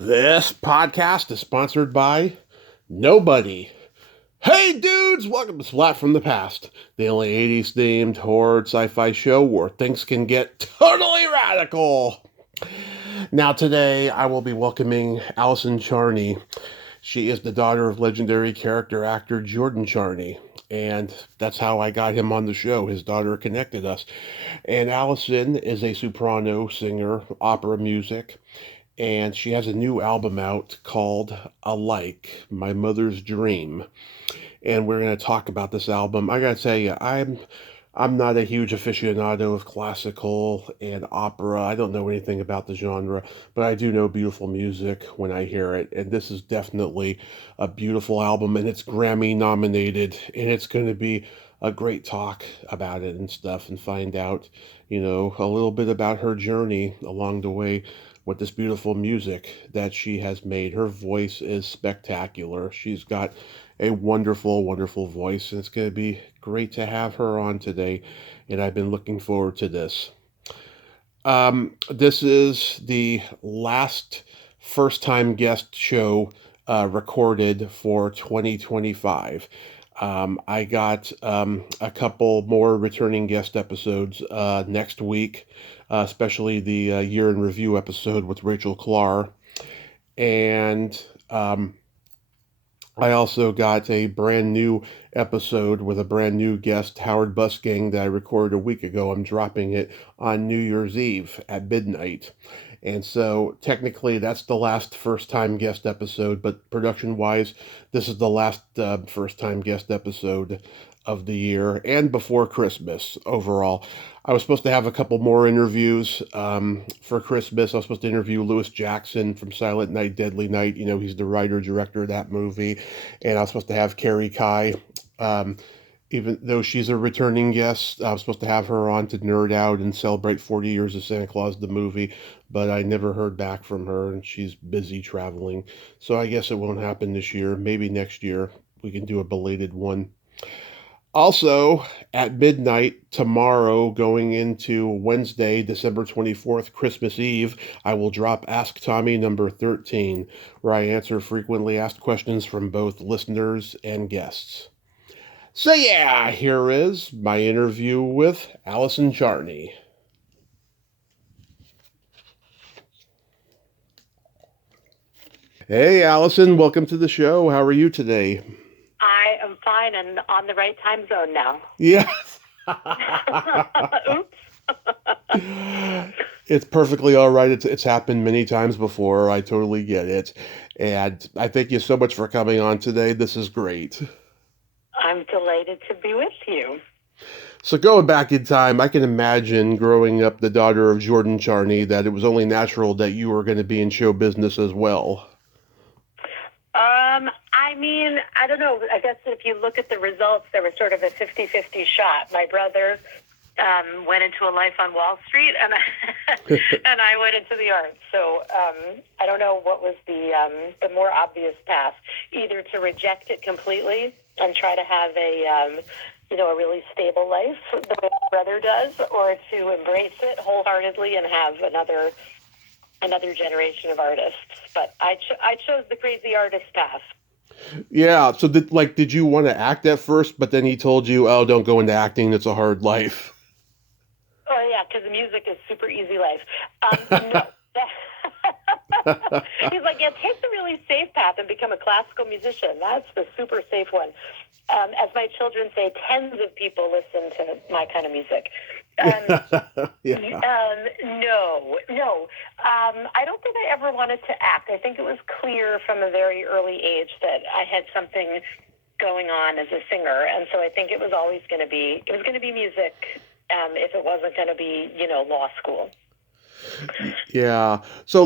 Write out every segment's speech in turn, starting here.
This podcast is sponsored by nobody. Hey dudes, welcome to Splat from the Past, the only 80s themed horror sci-fi show where things can get totally radical. Now today I will be welcoming Allison Charney. She is the daughter of legendary character actor Jordan Charney, and that's how I got him on the show. His daughter connected us. And Allison is a soprano singer, opera music, and she has a new album out called Alike, My Mother's Dream. And we're going to talk about this album. I got to tell you, I'm not a huge aficionado of classical and opera. I don't know anything about the genre, but I do know beautiful music when I hear it. And this is definitely a beautiful album, and it's Grammy nominated, and it's going to be a great talk about it and stuff, and find out, a little bit about her journey along the way with this beautiful music that she has made. Her voice is spectacular. She's got a wonderful, wonderful voice, and it's going to be great to have her on today, and I've been looking forward to this. This is the last first time guest show recorded for 2025. I got a couple more returning guest episodes next week, especially the year in review episode with Rachel Clark. And I also got a brand new episode with a brand new guest, Howard Busking, that I recorded a week ago. I'm dropping it on New Year's Eve at midnight. And so technically that's the last first time guest episode, but production wise, this is the last first time guest episode of the year and before Christmas overall. I was supposed to have a couple more interviews for Christmas. I was supposed to interview Lewis Jackson from Silent Night, Deadly Night. He's the writer, director of that movie. And I was supposed to have Carrie Kai. Even though she's a returning guest, I was supposed to have her on to nerd out and celebrate 40 years of Santa Claus the movie, but I never heard back from her, and she's busy traveling. So I guess it won't happen this year. Maybe next year we can do a belated one. Also, at midnight tomorrow, going into Wednesday, December 24th, Christmas Eve, I will drop Ask Tommy number 13, where I answer frequently asked questions from both listeners and guests. So yeah, here is my interview with Allison Charney. Hey Allison, welcome to the show. How are you today? I am fine and on the right time zone now. Yes. Oops. It's perfectly all right. It's happened many times before. I totally get it. And I thank you so much for coming on today. This is great. I'm delighted to be with you. So going back in time, I can imagine growing up the daughter of Jordan Charney that it was only natural that you were going to be in show business as well. I don't know. I guess if you look at the results, there was sort of a 50-50 shot. My brother went into a life on Wall Street, and and I went into the arts. So I don't know what was the more obvious path, either to reject it completely and try to have a really stable life the way my brother does, or to embrace it wholeheartedly and have another generation of artists. But I chose the crazy artist path. Yeah. So did you want to act at first, but then he told you, "Oh, don't go into acting. It's a hard life." Oh yeah, because the music is super easy life. No. He's like, yeah, take the really safe path and become a classical musician. That's the super safe one. As my children say, tens of people listen to my kind of music. Yeah. No. I don't think I ever wanted to act. I think it was clear from a very early age that I had something going on as a singer, and so I think it was always going to be music. If it wasn't going to be, law school. Yeah. So,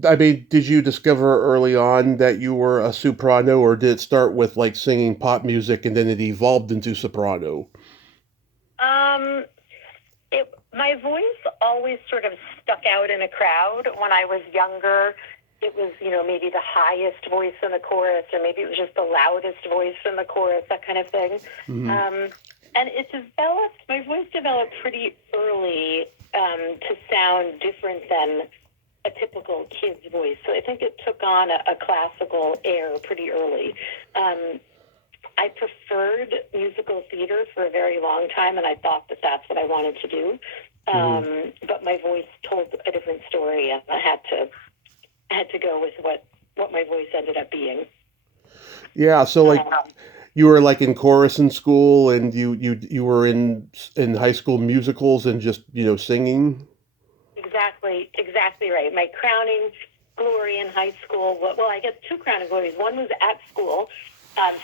did you discover early on that you were a soprano, or did it start with singing pop music and then it evolved into soprano? My voice always sort of stuck out in a crowd. When I was younger, it was, maybe the highest voice in the chorus, or maybe it was just the loudest voice in the chorus, that kind of thing. Mm-hmm. And my voice developed pretty early to sound different than a typical kid's voice. So I think it took on a classical air pretty early. I preferred musical theater for a very long time, and I thought that that's what I wanted to do. But my voice told a different story, and I had to go with what my voice ended up being. Yeah, so like you were like in chorus in school, and you were in high school musicals and just singing. Exactly right. My crowning glory in high school. Well, I guess two crowning glories. One was at school,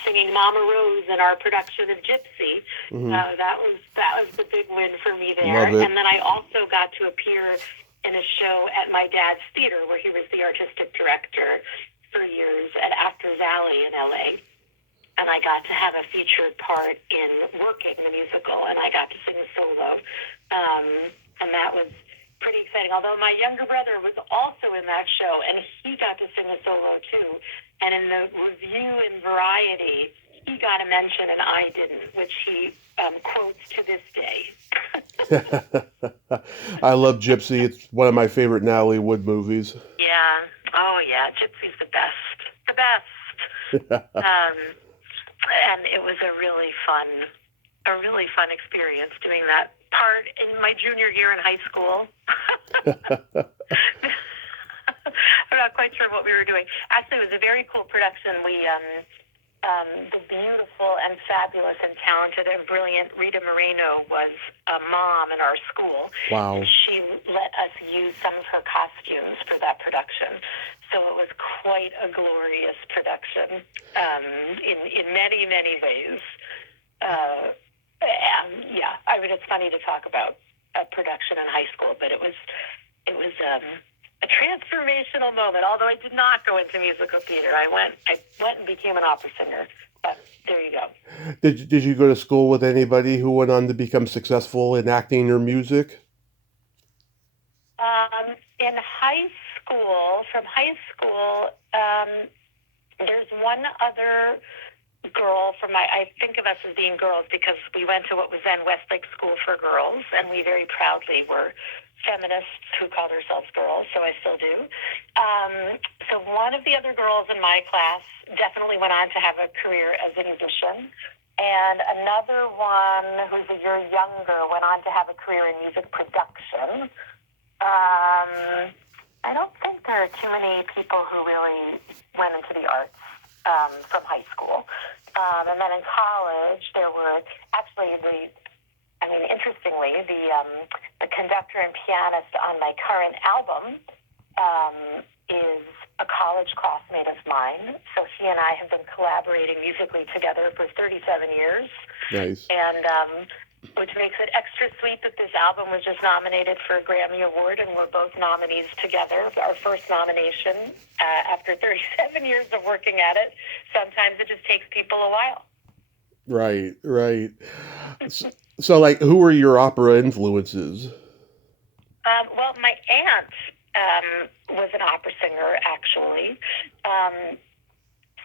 singing Mama Rose in our production of Gypsy. That was the big win for me there. And then I also got to appear in a show at my dad's theater, where he was the artistic director for years at Actors Alley in LA. And I got to have a featured part in Working the musical, and I got to sing a solo. And that was pretty exciting. Although my younger brother was also in that show, and he got to sing a solo too. And in the review in Variety, he got a mention and I didn't, which he quotes to this day. I love Gypsy. It's one of my favorite Natalie Wood movies. Yeah. Oh, yeah. Gypsy's the best. The best. And it was a really fun experience doing that part in my junior year in high school. I'm not quite sure what we were doing. Actually, it was a very cool production. The beautiful and fabulous and talented and brilliant Rita Moreno was a mom in our school. Wow. And she let us use some of her costumes for that production. So it was quite a glorious production in many, many ways. And yeah, I mean, it's funny to talk about a production in high school, but it was a transformational moment. Although I did not go into musical theater, I went and became an opera singer. But there you go. Did you go to school with anybody who went on to become successful in acting or music? In high school, there's one other girl I think of us as being girls because we went to what was then Westlake School for Girls, and we very proudly were feminists who called ourselves girls, so I still do. So one of the other girls in my class definitely went on to have a career as a musician, and another one who's a year younger went on to have a career in music production. I don't think there are too many people who really went into the arts from high school. And then in college, there were actually interestingly, the conductor and pianist on my current album is a college classmate of mine. So he and I have been collaborating musically together for 37 years. Nice. And which makes it extra sweet that this album was just nominated for a Grammy Award, and we're both nominees together. Our first nomination after 37 years of working at it. Sometimes it just takes people a while. Right. So like, who were your opera influences? Well, my aunt was an opera singer, actually.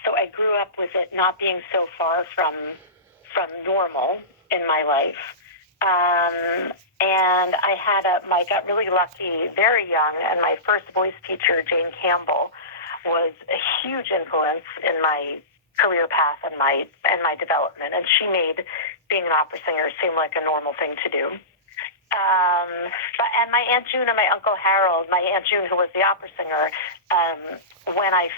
So I grew up with it not being so far from normal in my life. And I got really lucky very young, and my first voice teacher, Jane Campbell, was a huge influence in my career path and my development. And she made being an opera singer seem like a normal thing to do. And my Aunt June and my Uncle Harold, my Aunt June, who was the opera singer, when I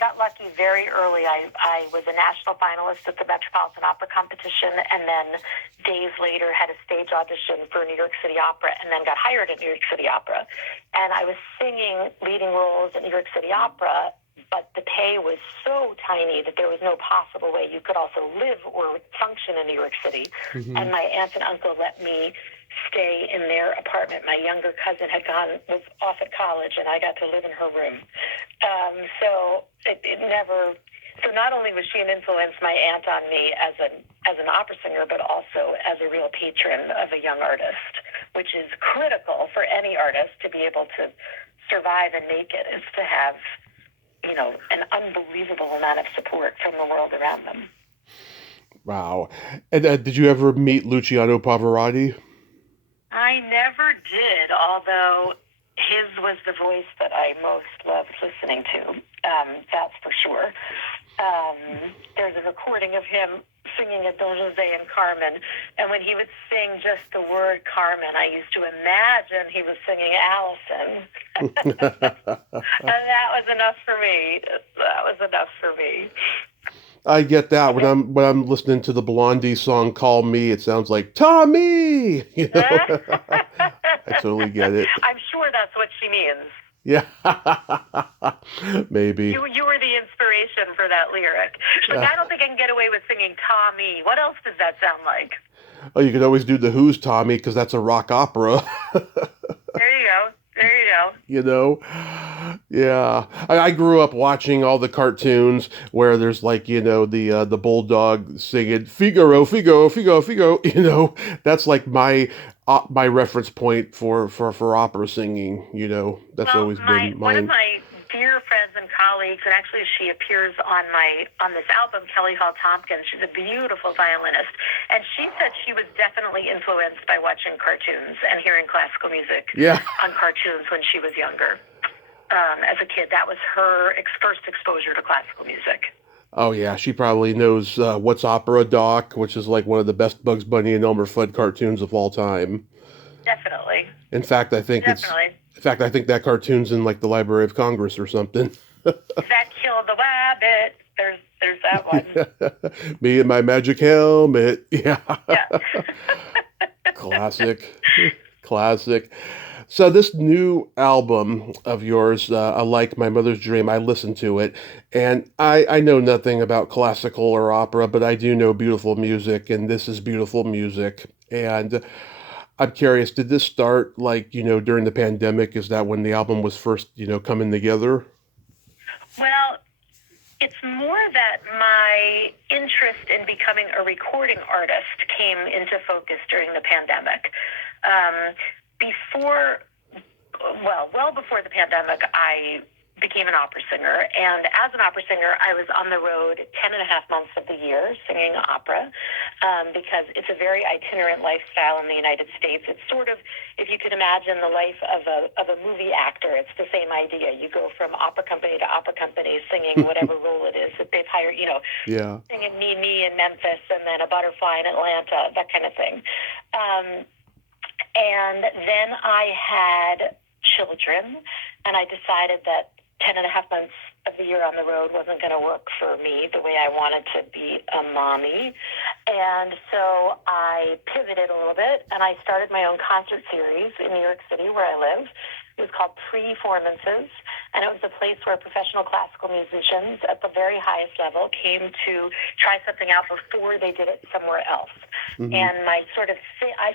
got lucky very early. I was a national finalist at the Metropolitan Opera Competition, and then days later had a stage audition for New York City Opera, and then got hired at New York City Opera. And I was singing leading roles at New York City Opera, but the pay was so tiny that there was no possible way you could also live or function in New York City. Mm-hmm. And my aunt and uncle let me stay in their apartment. My younger cousin was off at college, and I got to live in her room. So not only was she an influence, my aunt, on me as an opera singer, but also as a real patron of a young artist, which is critical for any artist to be able to survive and make it, is to have, an unbelievable amount of support from the world around them. Wow. And did you ever meet Luciano Pavarotti? I never did, although his was the voice that I most loved listening to. That's for sure. There's a recording of him singing at Don Jose and Carmen, and when he would sing just the word Carmen, I used to imagine he was singing Allison. And that was enough for me. I get that when I'm listening to the Blondie song "Call Me," it sounds like Tommy. I totally get it. I'm sure that's what she means. Yeah, maybe. You were the inspiration for that lyric. Like, I don't think I can get away with singing Tommy. What else does that sound like? Oh, you could always do the Who's Tommy, because that's a rock opera. There you go. You know? Yeah. I grew up watching all the cartoons where there's like, the bulldog singing Figaro, Figo, Figo, Figo. That's like my reference point for opera singing. That's always been mine. One of my dear friends and colleagues, and actually she appears on this album, Kelly Hall Tompkins. She's a beautiful violinist, and she said she was definitely influenced by watching cartoons and hearing classical music on cartoons when she was younger. As a kid, that was her first exposure to classical music. Oh yeah, she probably knows What's Opera Doc, which is like one of the best Bugs Bunny and Elmer Fudd cartoons of all time. Definitely. In fact, I think that cartoon's in like the Library of Congress or something. That killed the rabbit. There's that one. Me and my magic helmet. Yeah. Classic. So this new album of yours, Like My Mother's Dream, I listened to it, and I know nothing about classical or opera, but I do know beautiful music, and this is beautiful music. And I'm curious, did this start during the pandemic? Is that when the album was first, coming together? Well, it's more that my interest in becoming a recording artist came into focus during the pandemic. Well before the pandemic, I became an opera singer. And as an opera singer, I was on the road 10 and a half months of the year singing opera because it's a very itinerant lifestyle in the United States. It's sort of, if you could imagine the life of a movie actor, it's the same idea. You go from opera company to opera company singing whatever role it is that they've hired, singing Me in Memphis and then a butterfly in Atlanta, that kind of thing. And then I had children, and I decided that 10 and a half months of the year on the road wasn't going to work for me the way I wanted to be a mommy. And so I pivoted a little bit, and I started my own concert series in New York City, where I live. It was called Performances, and it was a place where professional classical musicians at the very highest level came to try something out before they did it somewhere else. Mm-hmm. And I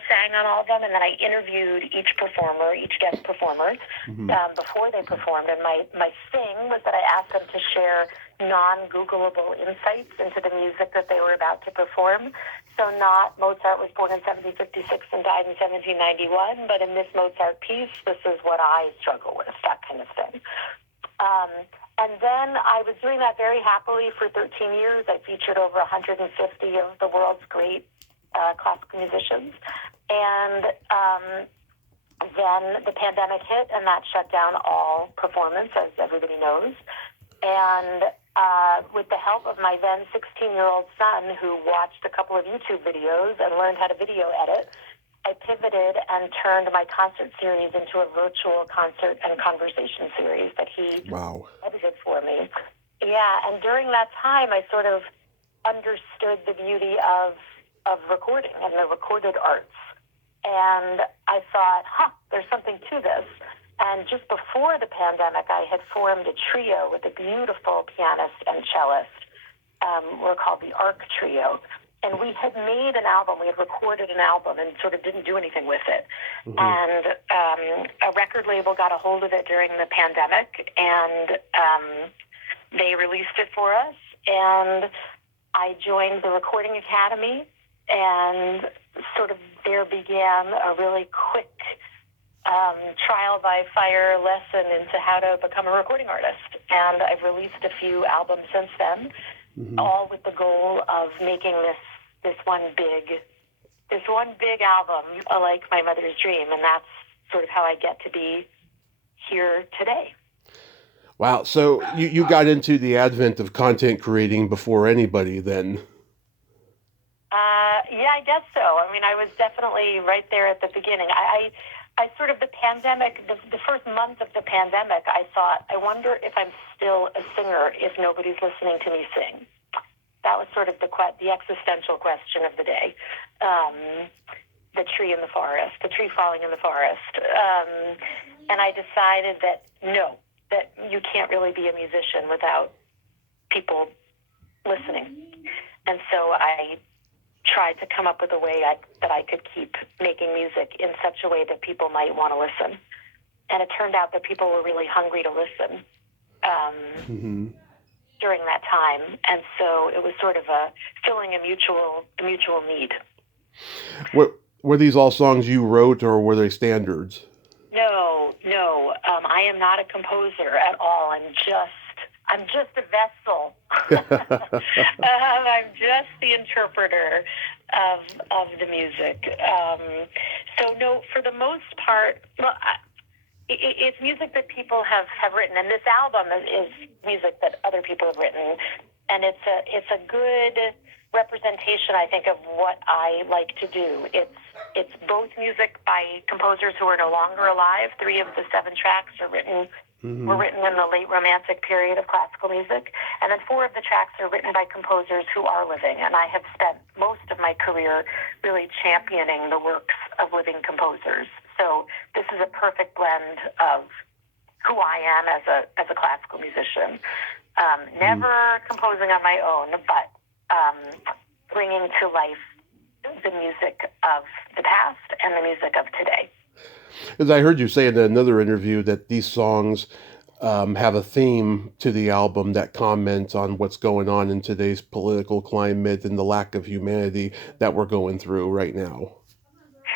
sang on all of them, and then I interviewed each guest performer, before they performed. And my thing was that I asked them to share non-Googleable insights into the music that they were about to perform. So not Mozart was born in 1756 and died in 1791, but in this Mozart piece, this is what I struggle with, that kind of thing. And then I was doing that very happily for 13 years. I featured over 150 of the world's great classical musicians. And then the pandemic hit, and that shut down all performance, as everybody knows. And with the help of my then 16-year-old son, who watched a couple of YouTube videos and learned how to video edit, I pivoted and turned my concert series into a virtual concert and conversation series that he edited for me. Yeah, and during that time, I sort of understood the beauty of recording and the recorded arts. And I thought, there's something to this. And just before the pandemic, I had formed a trio with a beautiful pianist and cellist. We're called the Arc Trio. And we had made an album. We had recorded an album and sort of didn't do anything with it. Mm-hmm. And a record label got a hold of it during the pandemic, and they released it for us. And I joined the Recording Academy, and sort of there began a really quick trial by fire lesson into how to become a recording artist. And I've released a few albums since then, all with the goal of making this one big album, Like My Mother's Dream. And that's sort of how I get to be here today. Wow. So you got into the advent of content creating before anybody then. Yeah, I guess so. I mean, I was definitely right there at the beginning. I sort of the pandemic, the first month of the pandemic, I thought, I wonder if I'm still a singer if nobody's listening to me sing. That was sort of the existential question of the day. The tree in the forest, the tree falling in the forest. And I decided that no, that you can't really be a musician without people listening. And so I tried to come up with a way that I could keep making music in such a way that people might want to listen. And it turned out that people were really hungry to listen during that time. And so it was sort of filling a mutual need. Were these all songs you wrote, or were they standards? No. I am not a composer at all. I'm just a vessel. I'm just the interpreter of the music. So no, for the most part, well, it's music that people have written, and this album is music that other people have written, and it's a good representation, I think, of what I like to do. It's both music by composers who are no longer alive. 3 of the 7 tracks were written in the late Romantic period of classical music, and then 4 of the tracks are written by composers who are living. And I have spent most of my career really championing the works of living composers. So this is a perfect blend of who I am as a classical musician. Never composing on my own, but bringing to life the music of the past and the music of today. As I heard you say in another interview that these songs have a theme to the album that comments on what's going on in today's political climate and the lack of humanity that we're going through right now.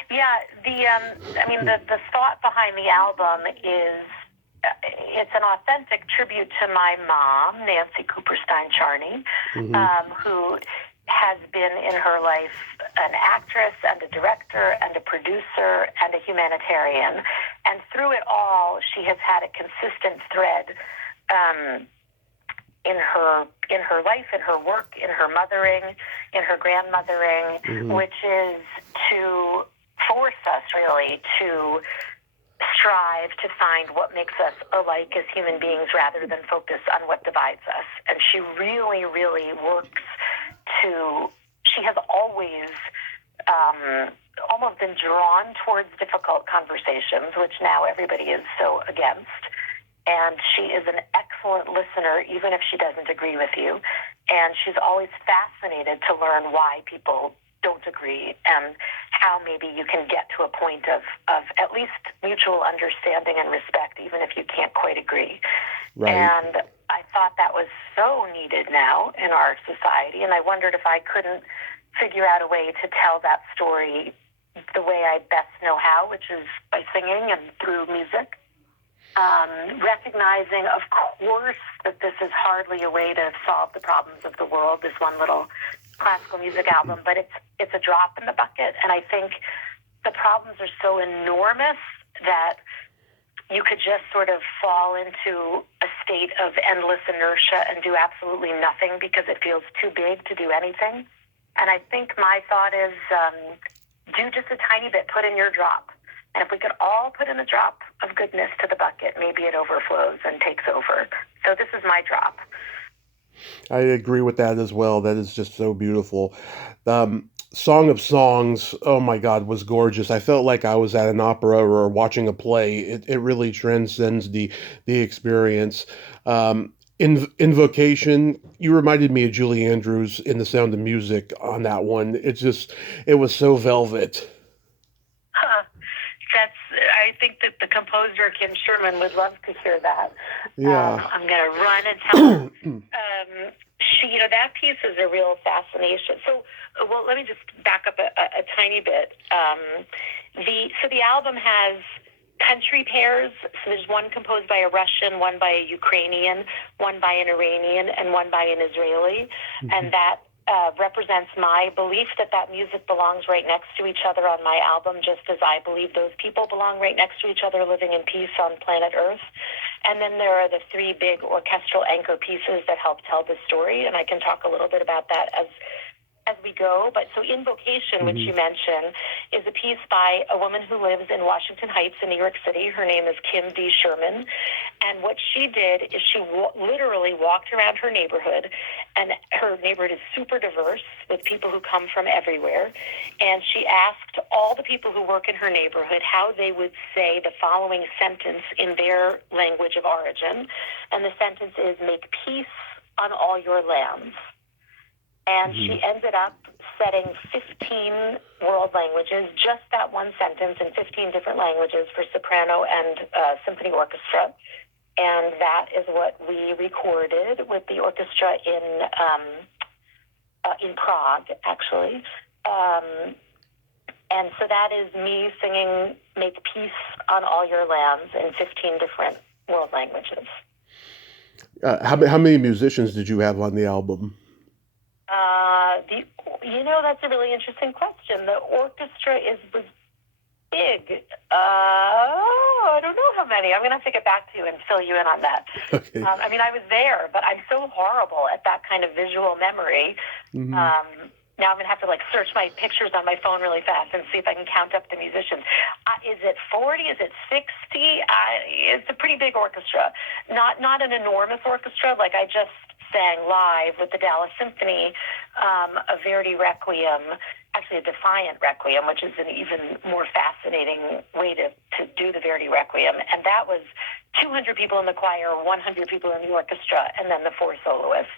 Yeah, the thought behind the album is it's an authentic tribute to my mom, Nancy Cooperstein Charney, who has been in her life an actress and a director and a producer and a humanitarian. And through it all, she has had a consistent thread in her life, in her work, in her mothering, in her grandmothering, which is to force us really to strive to find what makes us alike as human beings rather than focus on what divides us. And she really, really works she has always almost been drawn towards difficult conversations, which now everybody is so against. And she is an excellent listener, even if she doesn't agree with you. And she's always fascinated to learn why people don't agree and how maybe you can get to a point of at least mutual understanding and respect, even if you can't quite agree. Right. And I thought that was so needed now in our society, and I wondered if I couldn't figure out a way to tell that story the way I best know how, which is by singing and through music. Recognizing, of course, that this is hardly a way to solve the problems of the world, this one little classical music album, but it's a drop in the bucket, and I think the problems are so enormous that you could just sort of fall into a state of endless inertia and do absolutely nothing because it feels too big to do anything. And I think my thought is do just a tiny bit, put in your drop. And if we could all put in a drop of goodness to the bucket, maybe it overflows and takes over. So this is my drop. I agree with that as well. That is just so beautiful. Song of Songs, oh my God, was gorgeous. I felt like I was at an opera or watching a play. It really transcends the experience. Invocation, you reminded me of Julie Andrews in The Sound of Music on that one. It was so velvet. I think that the composer, Kim Sherman, would love to hear that. Yeah. I'm going to run and tell her. That piece is a real fascination. So, well, let me just back up a tiny bit. The album has country pairs. So there's one composed by a Russian, one by a Ukrainian, one by an Iranian, and one by an Israeli. And that represents my belief that music belongs right next to each other on my album, just as I believe those people belong right next to each other living in peace on planet Earth. And then there are the three big orchestral anchor pieces that help tell the story, and I can talk a little bit about that as we go. But so Invocation, which you mentioned, is a piece by a woman who lives in Washington Heights in New York City. Her name is Kim D. Sherman. And what she did is she literally walked around her neighborhood, and her neighborhood is super diverse with people who come from everywhere. And she asked all the people who work in her neighborhood how they would say the following sentence in their language of origin. And the sentence is, "Make peace on all your lands." And she ended up setting 15 world languages, just that one sentence in 15 different languages for soprano and symphony orchestra. And that is what we recorded with the orchestra in Prague, actually. And so that is me singing "Make Peace on All Your Lands" in 15 different world languages. How many musicians did you have on the album? That's a really interesting question. The orchestra was big. I don't know how many. I'm going to have to get back to you and fill you in on that. Okay. I was there, but I'm so horrible at that kind of visual memory. Now I'm going to have to search my pictures on my phone really fast and see if I can count up the musicians. Is it 40? Is it 60? It's a pretty big orchestra. Not an enormous orchestra. Like I just sang live with the Dallas Symphony, a Verdi Requiem, actually a Defiant Requiem, which is an even more fascinating way to do the Verdi Requiem. And that was 200 people in the choir, 100 people in the orchestra, and then the four soloists.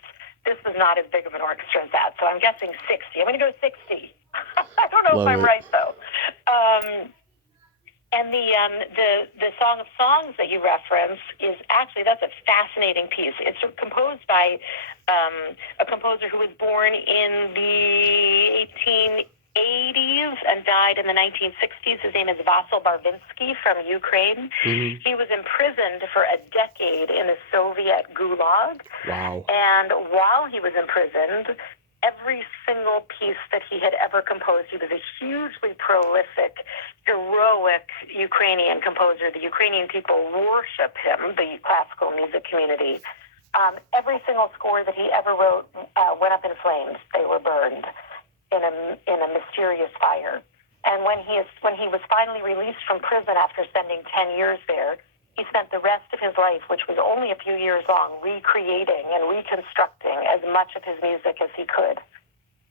This was not as big of an orchestra as that, so I'm guessing 60. I'm going to go 60. I don't know if I'm right, though. And the Song of Songs that you reference is actually, that's a fascinating piece. It's composed by a composer who was born in the 1880s and died in the 1960s. His name is Vasyl Barvinsky from Ukraine. He was imprisoned for a decade in the Soviet gulag. Wow. And while he was imprisoned, every single piece that he had ever composed, he was a hugely prolific, heroic Ukrainian composer. The Ukrainian people worship him, the classical music community. Every single score that he ever wrote went up in flames. They were burned in a mysterious fire. And when he was finally released from prison after spending 10 years there, he spent the rest of his life, which was only a few years long, recreating and reconstructing as much of his music as he could.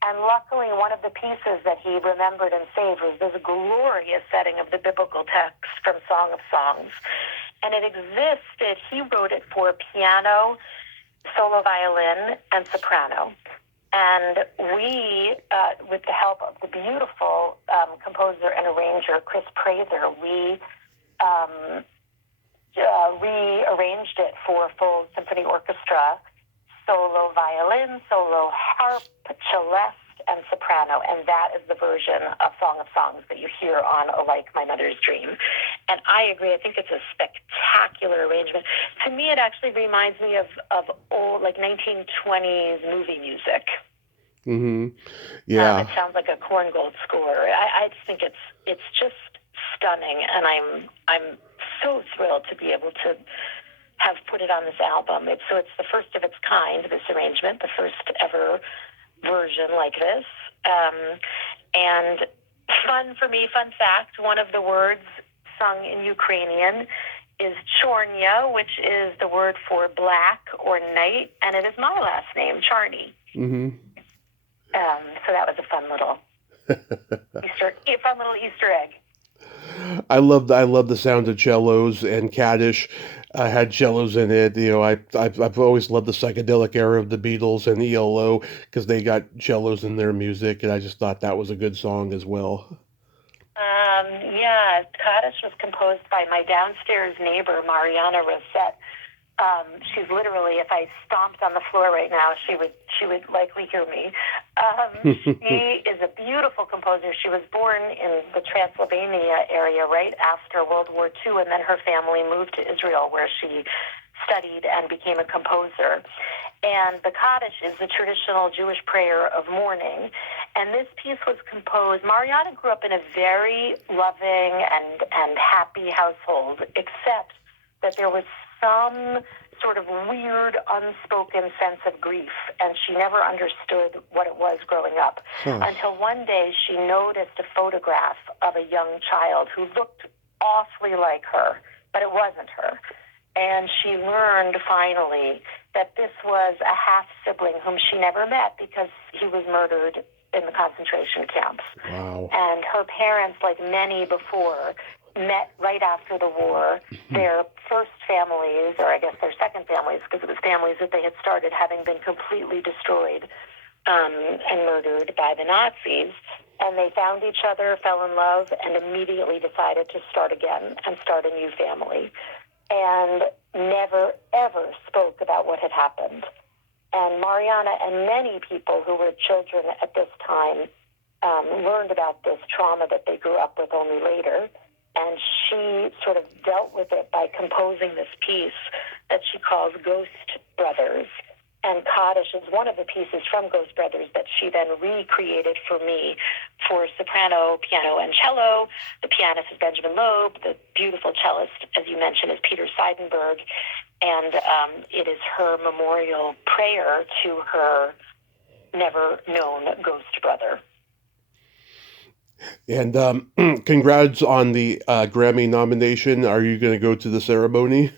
And luckily, one of the pieces that he remembered and saved was this glorious setting of the biblical text from Song of Songs. And it existed. He wrote it for piano, solo violin, and soprano. And we, with the help of the beautiful composer and arranger, Chris Praser, we rearranged it for full symphony orchestra, solo violin, solo harp, celeste, and soprano. And that is the version of Song of Songs that you hear on "A Like My Mother's Dream." And I agree. I think it's a spectacular arrangement. To me, it actually reminds me of old, 1920s movie music. Yeah. It sounds like a Korngold score. I just think it's just stunning, and I'm so thrilled to be able to have put it on this album. It's the first of its kind, this arrangement, the first ever version like this. And fun fact, one of the words sung in Ukrainian is chornya, which is the word for black or night, and it is my last name, Charney. So that was a fun little Easter egg. I love the sound of cellos, and Kaddish had cellos in it. I've always loved the psychedelic era of the Beatles and ELO because they got cellos in their music, and I just thought that was a good song as well. Kaddish was composed by my downstairs neighbor, Mariana Rosette. She's literally, if I stomped on the floor right now, she would likely hear me. She is a beautiful composer. She was born in the Transylvania area right after World War II, and then her family moved to Israel, where she studied and became a composer. And the Kaddish is the traditional Jewish prayer of mourning. And this piece was composed. Mariana grew up in a very loving and happy household, except that there was some sort of weird, unspoken sense of grief, and she never understood what it was growing up until one day she noticed a photograph of a young child who looked awfully like her, but it wasn't her. And she learned finally that this was a half-sibling whom she never met because he was murdered in the concentration camps. Wow. And her parents, like many before, met right after the war. Their first families, or I guess their second families, because it was families that they had started, having been completely destroyed and murdered by the Nazis. And they found each other, fell in love, and immediately decided to start again and start a new family. And never, ever spoke about what had happened. And Mariana and many people who were children at this time learned about this trauma that they grew up with only later. And she sort of dealt with it by composing this piece that she calls Ghost Brothers. And Kaddish is one of the pieces from Ghost Brothers that she then recreated for me for soprano, piano, and cello. The pianist is Benjamin Loeb. The beautiful cellist, as you mentioned, is Peter Seidenberg. And it is her memorial prayer to her never-known ghost brother. And congrats on the Grammy nomination. Are you going to go to the ceremony?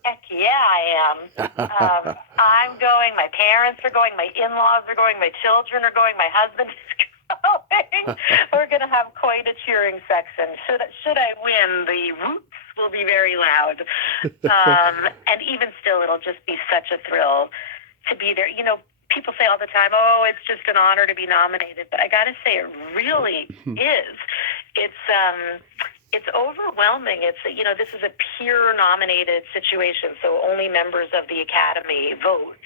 Heck yeah, I am. I'm going. My parents are going. My in-laws are going. My children are going. My husband is going. We're going to have quite a cheering section. Should I win, the whoops will be very loud. And even still, it'll just be such a thrill to be there. You know, people say all the time, oh, it's just an honor to be nominated. But I got to say, it really is. It's overwhelming. This is a peer-nominated situation, so only members of the Academy vote.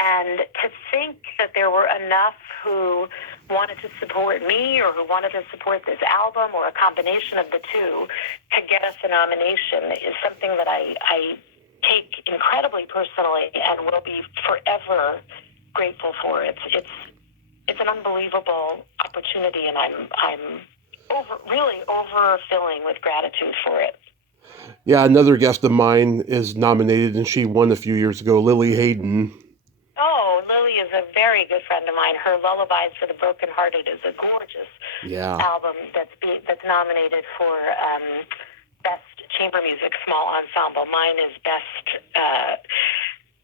And to think that there were enough who wanted to support me or who wanted to support this album or a combination of the two to get us a nomination is something that I take incredibly personally and will be forever grateful for. It's an unbelievable opportunity, and I'm really overfilling with gratitude for it. Yeah, another guest of mine is nominated, and she won a few years ago, Lily Hayden. Oh, Lily is a very good friend of mine. Her Lullabies for the Brokenhearted is a gorgeous album that's nominated for Best Chamber Music Small Ensemble. Mine is Best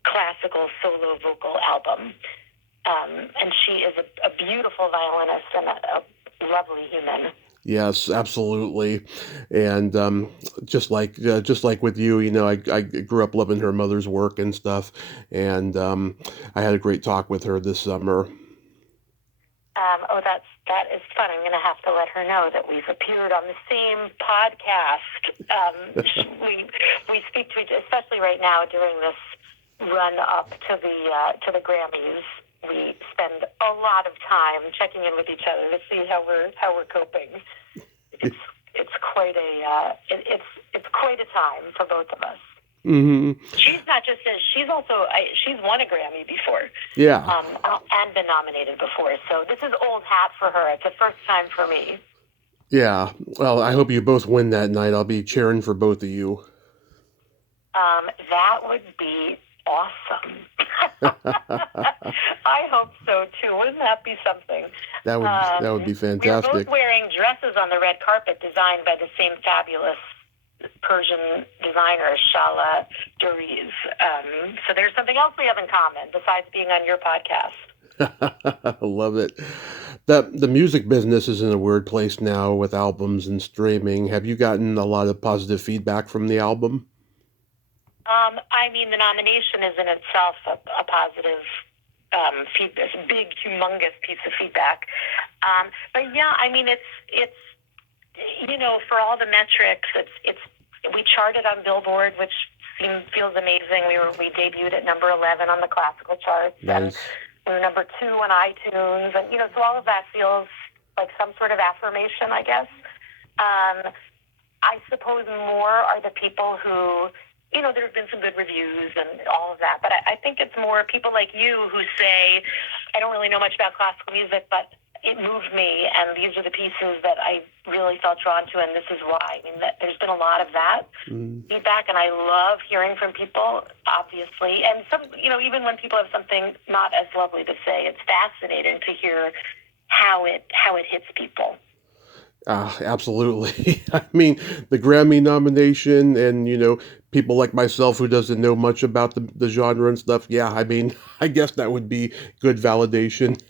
Classical Solo Vocal Album. And she is a beautiful violinist and a lovely human. Yes, absolutely. And just like with you, I grew up loving her mother's work and stuff. And I had a great talk with her this summer. That is fun. I'm going to have to let her know that we've appeared on the same podcast. We speak to each, especially right now during this run up to the Grammys. We spend a lot of time checking in with each other to see how we're coping. It's quite a time for both of us. Mm-hmm. She's won a Grammy before. Yeah. And been nominated before. So this is old hat for her. It's the first time for me. Yeah. Well, I hope you both win that night. I'll be cheering for both of you. That would be awesome. I hope so too. Wouldn't that be something? That would be fantastic. We're both wearing dresses on the red carpet designed by the same fabulous Persian designer, Shala Duriz. So there's something else we have in common besides being on your podcast. I love it. The music business is in a weird place now with albums and streaming. Have you gotten a lot of positive feedback from the album? The nomination is in itself a positive feedback, a big, humongous piece of feedback. But yeah, it's for all the metrics, we charted on Billboard, which feels amazing. We debuted at number 11 on the classical charts. Nice. And we were number 2 on iTunes, and so all of that feels like some sort of affirmation, I guess. I suppose more are the people who there have been some good reviews and all of that, but I think it's more people like you who say, I don't really know much about classical music, but it moved me, and these are the pieces that I really felt drawn to, and this is why. I mean, there's been a lot of that feedback, and I love hearing from people, obviously, and some, even when people have something not as lovely to say, it's fascinating to hear how it hits people. Absolutely. I mean, the Grammy nomination and, people like myself who doesn't know much about the genre and stuff. Yeah, I mean, I guess that would be good validation.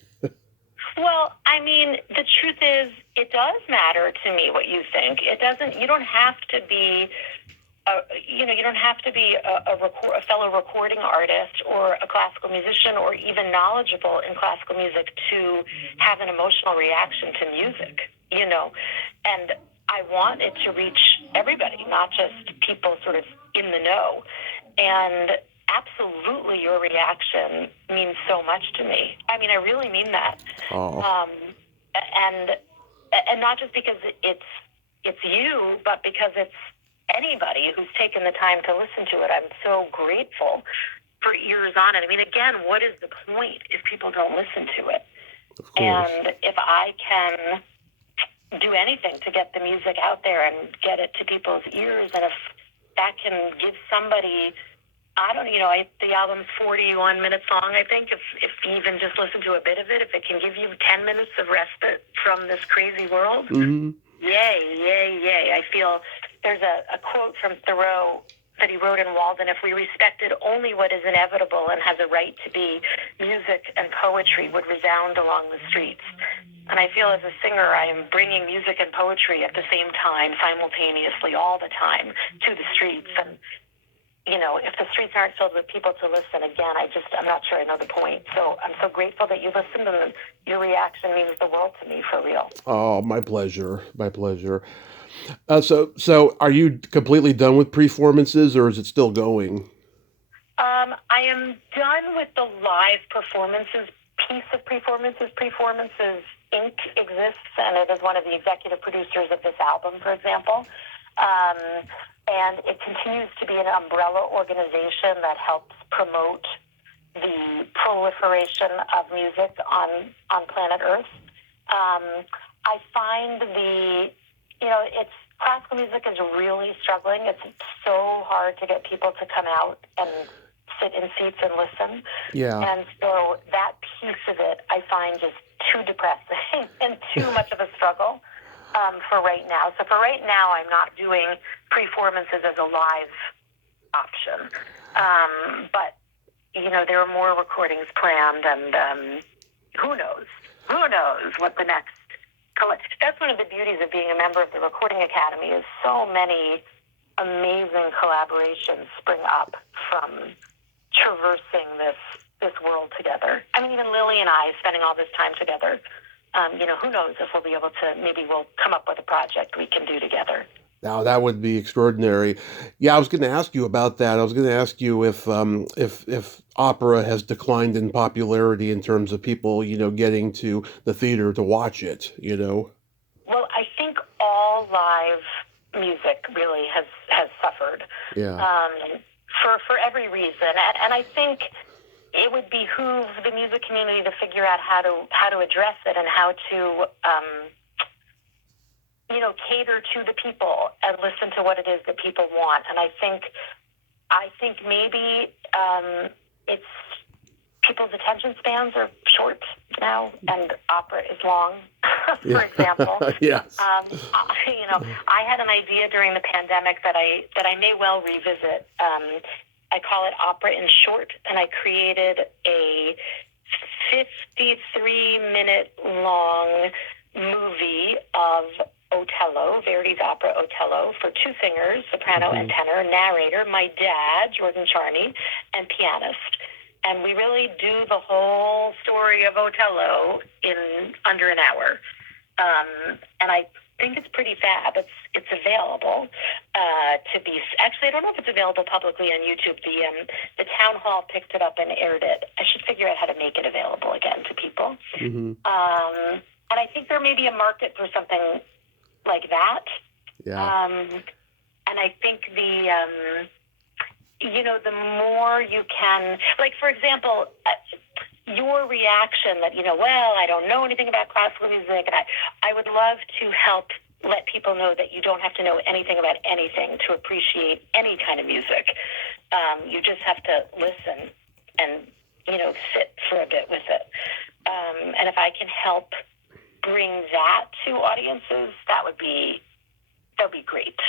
Well, I mean, the truth is, it does matter to me what you think. It doesn't, you don't have to be you don't have to be a fellow recording artist or a classical musician or even knowledgeable in classical music to have an emotional reaction to music, And I want it to reach everybody, not just people sort of in the know. And absolutely, your reaction means so much to me. I mean, I really mean that. Oh. And not just because it's you, but because it's anybody who's taken the time to listen to it. I'm so grateful for ears on it. I mean, again, what is the point if people don't listen to it? Of course. And if I can do anything to get the music out there and get it to people's ears, and if that can give somebody, the album's 41 minutes long, I think, if you even just listen to a bit of it, if it can give you 10 minutes of respite from this crazy world, yay, yay, yay. I feel there's a quote from Thoreau that he wrote in Walden: if we respected only what is inevitable and has a right to be, music and poetry would resound along the streets. And I feel as a singer, I am bringing music and poetry at the same time, simultaneously, all the time, to the streets. And, if the streets aren't filled with people to listen, again, I'm not sure I know the point. So I'm so grateful that you listened, and your reaction means the world to me, for real. Oh, my pleasure. My pleasure. So are you completely done with performances, or is it still going? I am done with the live performances piece of performances. Performances Inc. exists, and it is one of the executive producers of this album, for example. And it continues to be an umbrella organization that helps promote the proliferation of music on planet Earth. I find classical music is really struggling. It's so hard to get people to come out and sit in seats and listen. Yeah. And so that piece of it I find just too depressing and too much of a struggle for right now. So for right now, I'm not doing performances as a live option. But, there are more recordings planned, and who knows? Who knows what the next... That's one of the beauties of being a member of the Recording Academy, is so many amazing collaborations spring up from traversing this world together. I mean, even Lily and I spending all this time together, who knows if we'll be able to, maybe we'll come up with a project we can do together. Now that would be extraordinary. Yeah, I was going to ask you about that. I was going to ask you if opera has declined in popularity in terms of people, getting to the theater to watch it. Well, I think all live music really has suffered. Yeah. For every reason, and I think it would behoove the music community to figure out how to address it and how to cater to the people and listen to what it is that people want. And I think maybe it's people's attention spans are short now, and opera is long, for example. Yes. I had an idea during the pandemic that I may well revisit. I call it Opera in Short, and I created a 53-minute long movie of Otello, Verdi's opera Otello, for two singers, soprano and tenor, narrator, my dad, Jordan Charney, and pianist. And we really do the whole story of Otello in under an hour. And I think it's pretty fab. It's available to be... Actually, I don't know if it's available publicly on YouTube. The town hall picked it up and aired it. I should figure out how to make it available again to people. And I think there may be a market for something like that. Yeah. And I think the more you can, like, for example, your reaction that, well, I don't know anything about classical music, and I would love to help let people know that you don't have to know anything about anything to appreciate any kind of music. You just have to listen and, sit for a bit with it. And if I can help bring that to audiences, that would be great.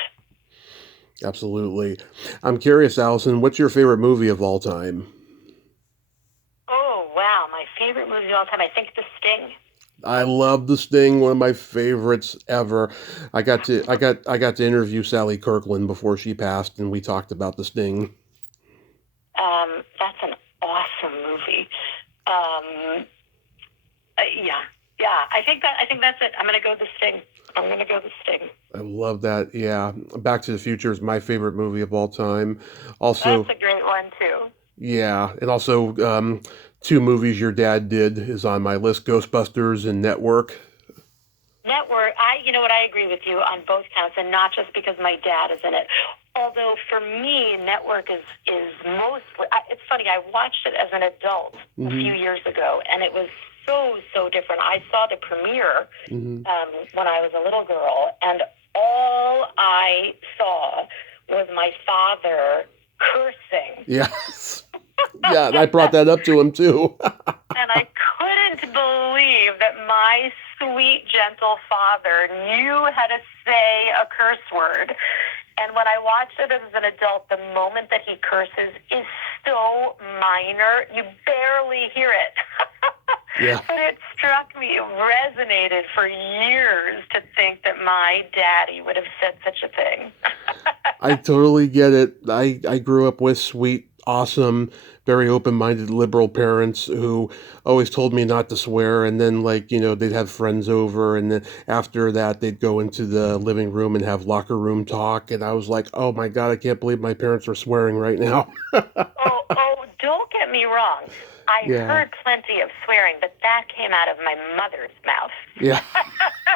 Absolutely. I'm curious, Allison, what's your favorite movie of all time? Oh, wow. My favorite movie of all time, I think The Sting. I love The Sting, one of my favorites ever. I got to interview Sally Kirkland before she passed, and we talked about The Sting. That's an awesome movie. Yeah. I think that's it. I'm gonna go The Sting. I love that. Yeah, Back to the Future is my favorite movie of all time. Also, That's a great one too. yeah, and also two movies your dad did is on my list: Ghostbusters and Network. Network. I agree with you on both counts, and not just because my dad is in it. Although for me, Network is mostly. It's funny. I watched it as an adult a few years ago, and it was so different. I saw the premiere when I was a little girl, and all I saw was my father cursing. Yes. Yeah, I brought that up to him too. And I couldn't believe that my sweet, gentle father knew how to say a curse word. And when I watched it as an adult, the moment that he curses is so minor, you barely hear it. Yeah. But it struck me, it resonated for years to think that my daddy would have said such a thing. I totally get it. I grew up with sweet, awesome, very open-minded liberal parents who always told me not to swear, and then they'd have friends over, and then after that they'd go into the living room and have locker room talk, and I was like, oh my God, I can't believe my parents are swearing right now. Oh, don't get me wrong. I Yeah. heard plenty of swearing, but that came out of my mother's mouth. Yeah.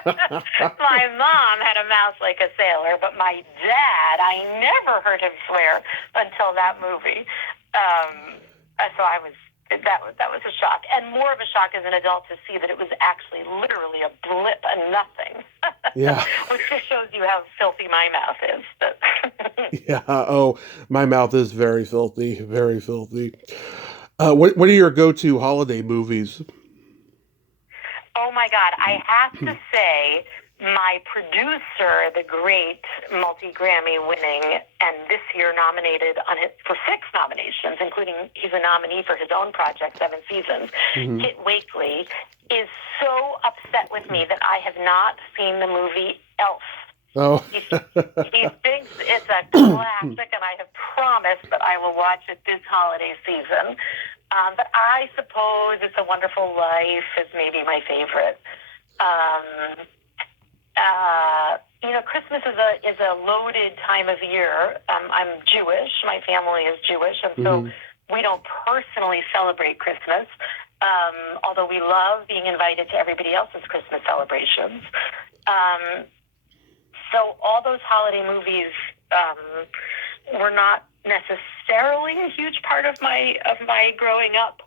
My mom had a mouth like a sailor, but my dad, I never heard him swear until that movie. So that was a shock, and more of a shock as an adult to see that it was actually literally a blip and nothing. Yeah. Which just shows you how filthy my mouth is. Yeah. Oh, my mouth is very filthy, very filthy. What are your go-to holiday movies? Oh my God, I have to say, my producer, the great multi-Grammy winning, and this year nominated for 6 nominations, including he's a nominee for his own project, 7 Seasons, Kit Wakely, is so upset with me that I have not seen the movie Elf. Oh. He thinks it's a classic, and I have promised that I will watch it this holiday season. But I suppose It's a Wonderful Life is maybe my favorite. Christmas is a loaded time of year. I'm Jewish. My family is Jewish, and so we don't personally celebrate Christmas, although we love being invited to everybody else's Christmas celebrations. So all those holiday movies were not necessarily a huge part of my growing up.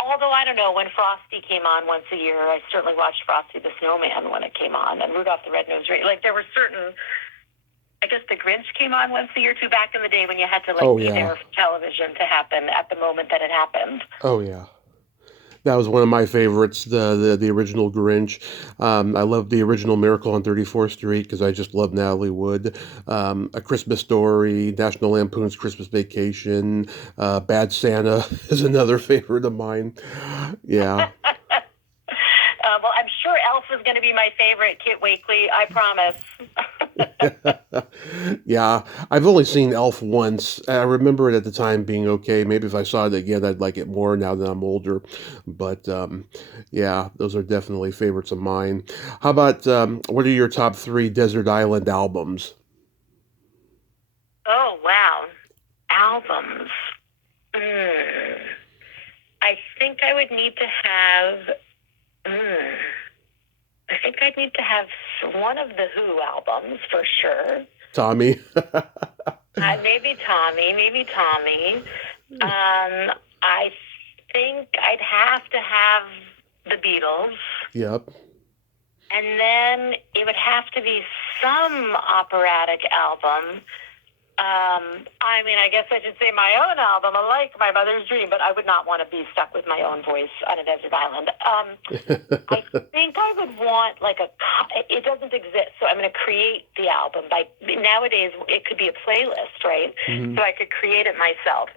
Although, I don't know, when Frosty came on once a year, I certainly watched Frosty the Snowman when it came on, and Rudolph the Red-Nosed Reindeer. Like, there were certain, I guess the Grinch came on once a year, too, back in the day when you had to, be there for television to happen at the moment that it happened. Oh, yeah. That was one of my favorites, the original Grinch. I love the original Miracle on 34th Street because I just love Natalie Wood. A Christmas Story, National Lampoon's Christmas Vacation, Bad Santa is another favorite of mine. Yeah. Well, I'm sure Elf is going to be my favorite, Kit Wakely, I promise. Yeah, I've only seen Elf once. I remember it at the time being okay. Maybe if I saw it again, I'd like it more now that I'm older. But yeah, those are definitely favorites of mine. How about what are your top 3 Desert Island albums? Oh, wow. Albums. I think I would need to have... I think I'd need to have one of the Who albums for sure. Tommy. Maybe Tommy, maybe Tommy. I think I'd have to have the Beatles. Yep. And then it would have to be some operatic album. I mean, I guess I should say my own album, I like My Mother's Dream, but I would not want to be stuck with my own voice on a desert island. I think I would want it doesn't exist, so I'm going to create the album. Nowadays, it could be a playlist, right? Mm-hmm. So I could create it myself.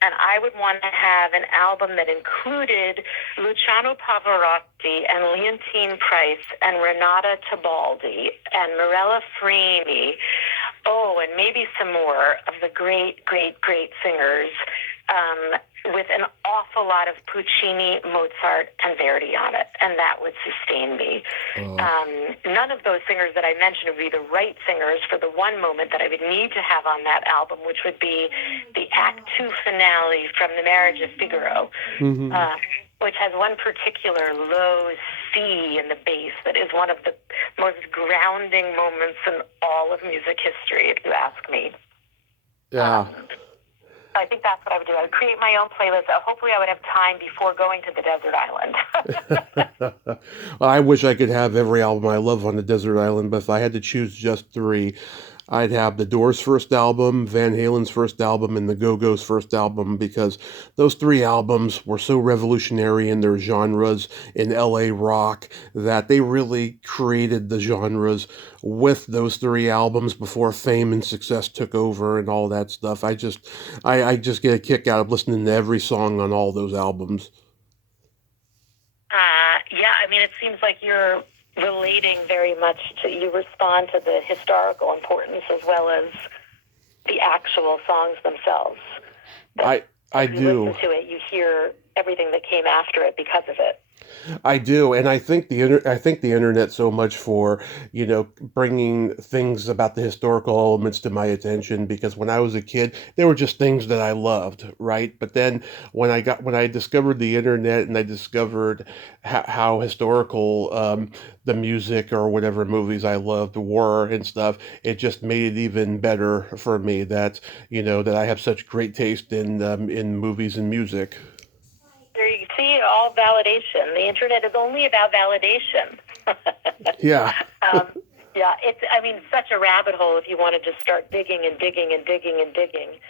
And I would want to have an album that included Luciano Pavarotti and Leontine Price and Renata Tebaldi and Mirella Freni. Oh, and maybe some more of the great, great, great singers, with an awful lot of Puccini, Mozart, and Verdi on it, and that would sustain me. None of those singers that I mentioned would be the right singers for the one moment that I would need to have on that album, which would be the Act 2 finale from The Marriage of Figaro, which has one particular low C in the bass that is one of the most grounding moments in all of music history, if you ask me. Yeah. I think that's what I would do. I would create my own playlist. Hopefully I would have time before going to the desert island. Well, I wish I could have every album I love on the desert island, but if I had to choose just three, I'd have the Doors' first album, Van Halen's first album, and the Go-Go's first album, because those three albums were so revolutionary in their genres in LA rock that they really created the genres with those three albums before fame and success took over and all that stuff. I just get a kick out of listening to every song on all those albums. Yeah, I mean, it seems like you're relating very much you respond to the historical importance as well as the actual songs themselves. I do. You listen to it, you hear everything that came after it because of it. I do, and I think the internet so much for, bringing things about the historical elements to my attention, because when I was a kid, they were just things that I loved, right? But then when I discovered the internet and I discovered how historical the music or whatever movies I loved were and stuff, it just made it even better for me that that I have such great taste in movies and music. There you see, all validation. The internet is only about validation. Yeah. Yeah, it's such a rabbit hole if you want to just start digging and digging and digging and digging.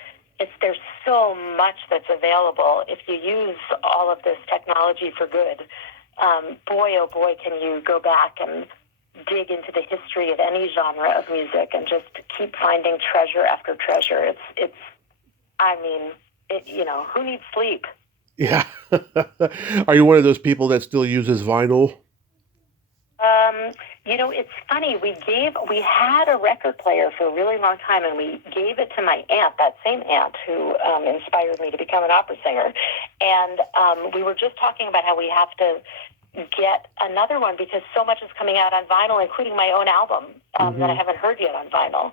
There's so much that's available if you use all of this technology for good. Boy, oh boy, can you go back and dig into the history of any genre of music and just keep finding treasure after treasure. Who needs sleep? Yeah. Are you one of those people that still uses vinyl? It's funny. We had a record player for a really long time, and we gave it to my aunt, that same aunt who inspired me to become an opera singer. And we were just talking about how we have to get another one because so much is coming out on vinyl, including my own album that I haven't heard yet on vinyl.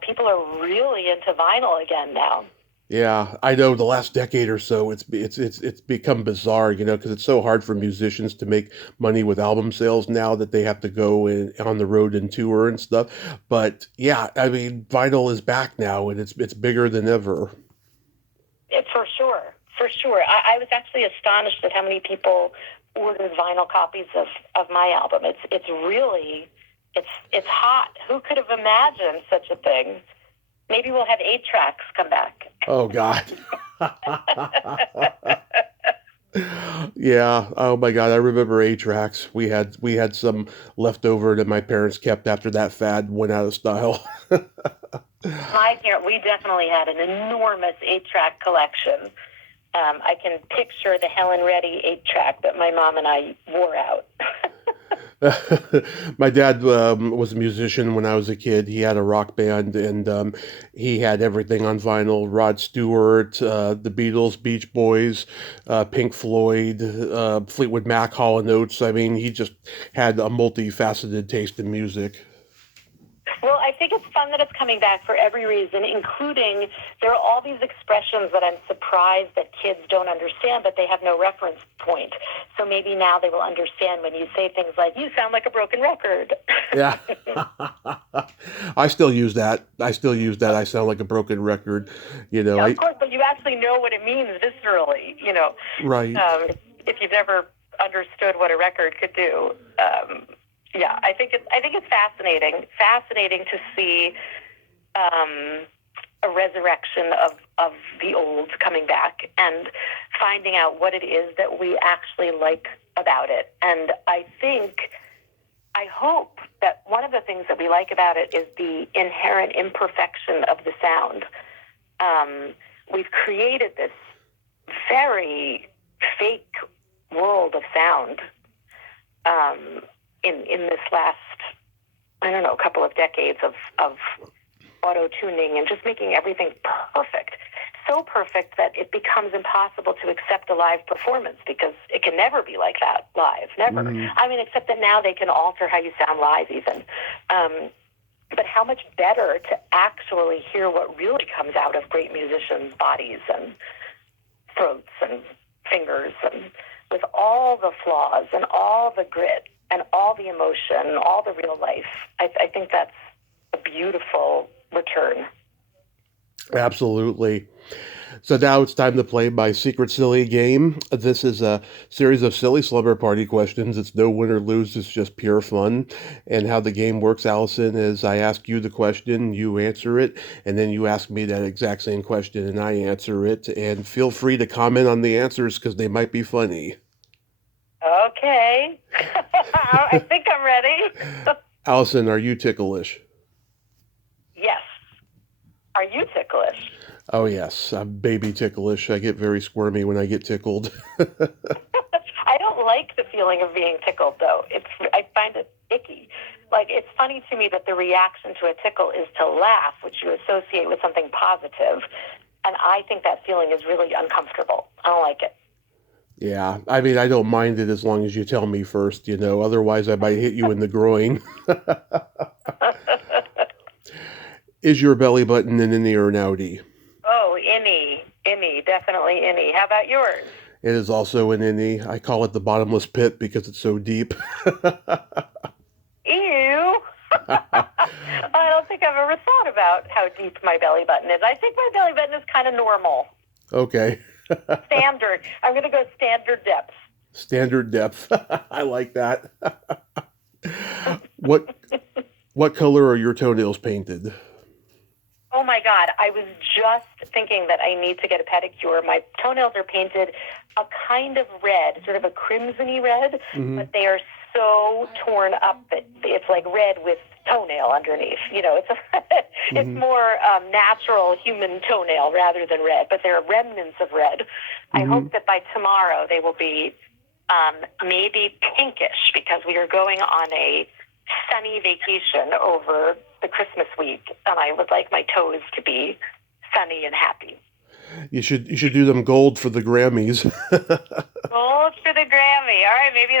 People are really into vinyl again now. Yeah, I know the last decade or so it's become bizarre, because it's so hard for musicians to make money with album sales now that they have to go on the road and tour and stuff. But yeah, I mean, vinyl is back now and it's bigger than ever. For sure, for sure. I was actually astonished at how many people ordered vinyl copies of my album. It's really hot. Who could have imagined such a thing? Maybe we'll have 8 tracks come back. Oh God. Yeah. Oh my God. I remember 8 tracks. We had some left over that my parents kept after that fad went out of style. We definitely had an enormous 8-track collection. I can picture the Helen Reddy 8-track that my mom and I wore out. My dad was a musician when I was a kid. He had a rock band, and he had everything on vinyl: Rod Stewart, the Beatles, Beach Boys, Pink Floyd, Fleetwood Mac, Hall and Oates. I mean, he just had a multifaceted taste in music. Well, I think it's fun that it's coming back for every reason, including there are all these expressions that I'm surprised that kids don't understand, but they have no reference point. So maybe now they will understand when you say things like, you sound like a broken record. Yeah. I still use that. I sound like a broken record. Yeah, of course, but you actually know what it means viscerally, Right. If you've never understood what a record could do. Yeah, I think it's fascinating to see a resurrection of the old coming back and finding out what it is that we actually like about it. And I hope that one of the things that we like about it is the inherent imperfection of the sound. We've created this very fake world of sound in this last, I don't know, couple of decades of auto-tuning and just making everything perfect. So perfect that it becomes impossible to accept a live performance because it can never be like that live. Never. Mm-hmm. I mean, except that now they can alter how you sound live even. But how much better to actually hear what really comes out of great musicians' bodies and throats and fingers, and with all the flaws and all the grit and all the emotion, all the real life. I think that's a beautiful return. Absolutely. So now it's time to play my secret silly game. This is a series of silly slumber party questions. It's no win or lose. It's just pure fun. And how the game works, Allison, is I ask you the question, you answer it, and then you ask me that exact same question and I answer it. And feel free to comment on the answers because they might be funny. Okay. I think I'm ready. Allison, are you ticklish? Yes. Are you ticklish? Oh, yes. I'm baby ticklish. I get very squirmy when I get tickled. I don't like the feeling of being tickled, though. I find it icky. Like, it's funny to me that the reaction to a tickle is to laugh, which you associate with something positive. And I think that feeling is really uncomfortable. I don't like it. Yeah, I mean, I don't mind it as long as you tell me first, otherwise I might hit you in the groin. Is your belly button an innie or an outie? Oh, innie, definitely innie. How about yours? It is also an innie. I call it the bottomless pit because it's so deep. Ew. I don't think I've ever thought about how deep my belly button is. I think my belly button is kind of normal. Okay. Standard. I'm going to go standard depth. Standard depth. I like that. What color are your toenails painted? Oh my God, I was just thinking that I need to get a pedicure. My toenails are painted a kind of red, sort of a crimson-y red, mm-hmm. But they are so torn up that it's like red with toenail underneath. It's more natural human toenail rather than red, but there are remnants of red. Mm-hmm. I hope that by tomorrow they will be maybe pinkish because we are going on a sunny vacation over the Christmas week, and I would like my toes to be sunny and happy. You should do them gold for the Grammys. Gold for the Grammy. All right, maybe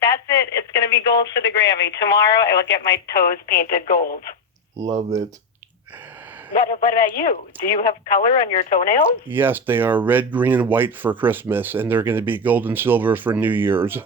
that's it. It's going to be gold for the Grammy. Tomorrow I will get my toes painted gold. Love it. What about you? Do you have color on your toenails? Yes, they are red, green, and white for Christmas, and they're going to be gold and silver for New Year's.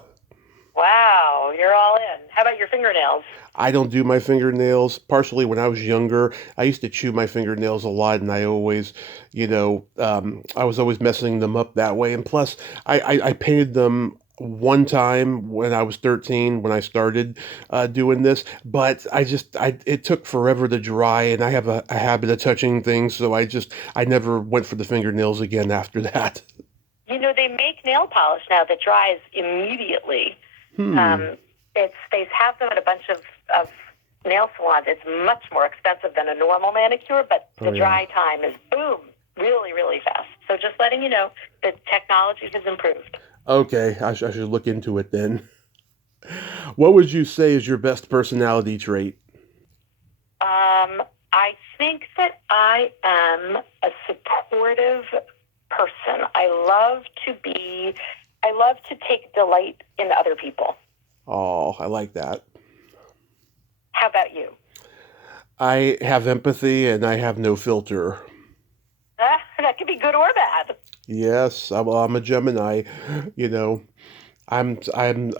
Wow, you're all in. How about your fingernails? I don't do my fingernails. Partially when I was younger, I used to chew my fingernails a lot, and I always, I was always messing them up that way. And plus, I painted them one time when I was 13 when I started doing this, but it took forever to dry, and I have a habit of touching things, so I never went for the fingernails again after that. They make nail polish now that dries immediately. They have them at a bunch of nail salons. It's much more expensive than a normal manicure, but the dry time is boom, really, really fast. So just letting you know that technology has improved. Okay, I should look into it then. What would you say is your best personality trait? I think that I am a supportive person. I love to take delight in other people. Oh, I like that. How about you? I have empathy and I have no filter. That could be good or bad. Yes, I'm a Gemini. You know, I'm I'm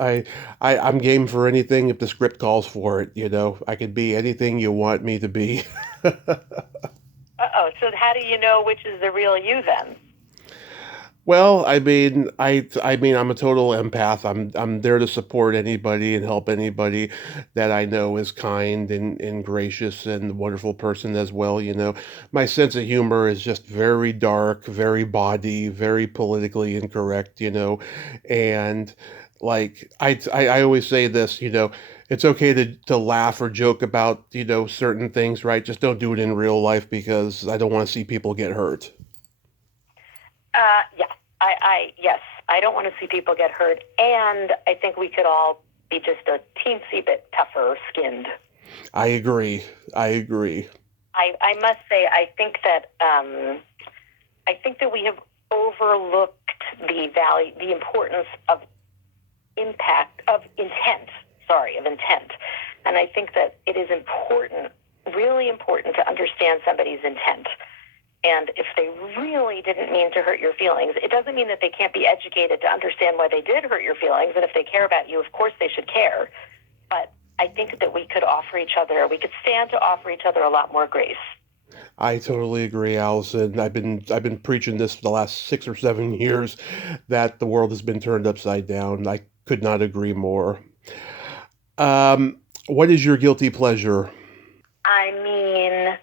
I'm game for anything if the script calls for it. I could be anything you want me to be. Uh-oh. So how do you know which is the real you then? Well, I mean, I'm a total empath. I'm there to support anybody and help anybody that I know is kind and gracious and a wonderful person as well. My sense of humor is just very dark, very bawdy, very politically incorrect. And like I always say this. It's okay to laugh or joke about certain things, right? Just don't do it in real life because I don't want to see people get hurt. Yeah. Yes. I don't want to see people get hurt, and I think we could all be just a teensy bit tougher skinned. I agree. I agree. I must say, I think that we have overlooked the importance of impact, of intent. Sorry, of intent. And I think that it is important, really important, to understand somebody's intent. And if they really didn't mean to hurt your feelings, it doesn't mean that they can't be educated to understand why they did hurt your feelings. And if they care about you, of course they should care. But I think that we could stand to offer each other a lot more grace. I totally agree, Allison. I've been preaching this for the last 6 or 7 years that the world has been turned upside down. I could not agree more. What is your guilty pleasure? I mean,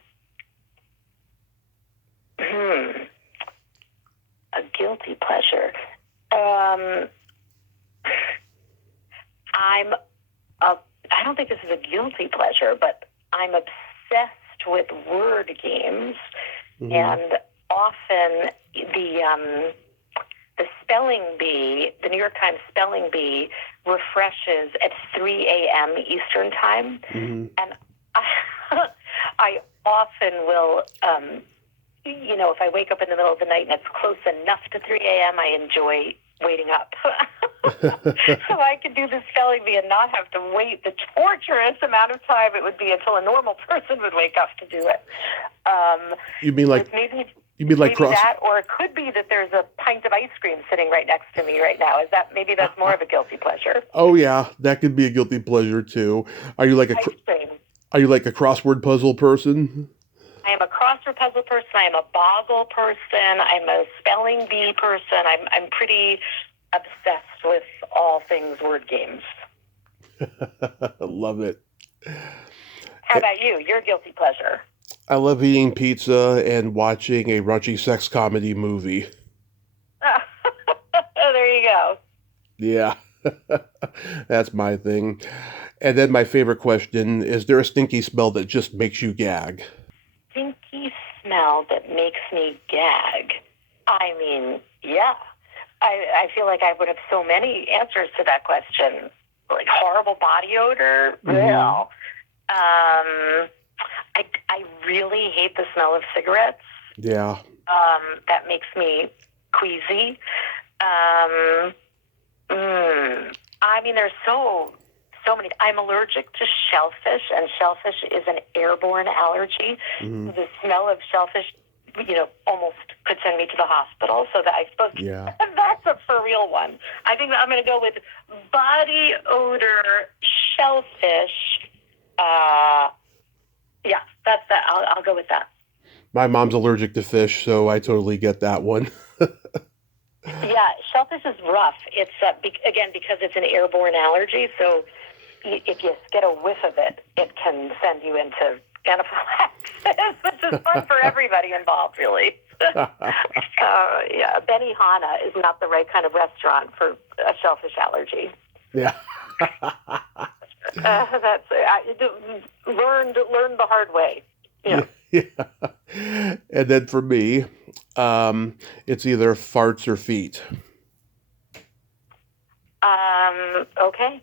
a guilty pleasure. Um, I'm a, I don't think this is a guilty pleasure, but I'm obsessed with word games, Hmm. and often the spelling bee, the New York Times spelling bee, refreshes at 3 a.m. Eastern time, Hmm. and I often will. If I wake up in the middle of the night and it's close enough to 3 a.m., I enjoy waiting up. So I could do the spelling bee and not have to wait the torturous amount of time it would be until a normal person would wake up to do it. You mean like Maybe you mean like cross? that, or it could be that there's a pint of ice cream sitting right next to me right now. Maybe that's more of a guilty pleasure? Oh yeah, that could be a guilty pleasure too. Are you like a Ice cream. are you like a crossword puzzle person? I am a crossword puzzle person. I am a boggle person. I'm a spelling bee person. I'm pretty obsessed with all things word games. Love it. How about you? Your guilty pleasure? I love eating pizza and watching a raunchy sex comedy movie. There you go. Yeah, that's my thing. And then my favorite question, is there a stinky smell that just makes you gag? Stinky smell that makes me gag. I mean, yeah. I feel like I would have so many answers to that question. Like horrible body odor. Hmm. Well, I really hate the smell of cigarettes. Yeah. That makes me queasy. Um, I mean, there's so many. I'm allergic to shellfish, and shellfish is an airborne allergy. Hmm. The smell of shellfish, almost could send me to the hospital. So that I suppose Yeah. that's a for real one. I think that I'm going to go with body odor shellfish. Yeah, that's that. I'll go with that. My mom's allergic to fish, so I totally get that one. Yeah, shellfish is rough. It's again because it's an airborne allergy. So if you get a whiff of it, it can send you into anaphylaxis, which is fun for everybody involved, really. Yeah, Benihana is not the right kind of restaurant for a shellfish allergy. Yeah. Learned the hard way. Yeah. Yeah. And then for me, it's either farts or feet. Okay.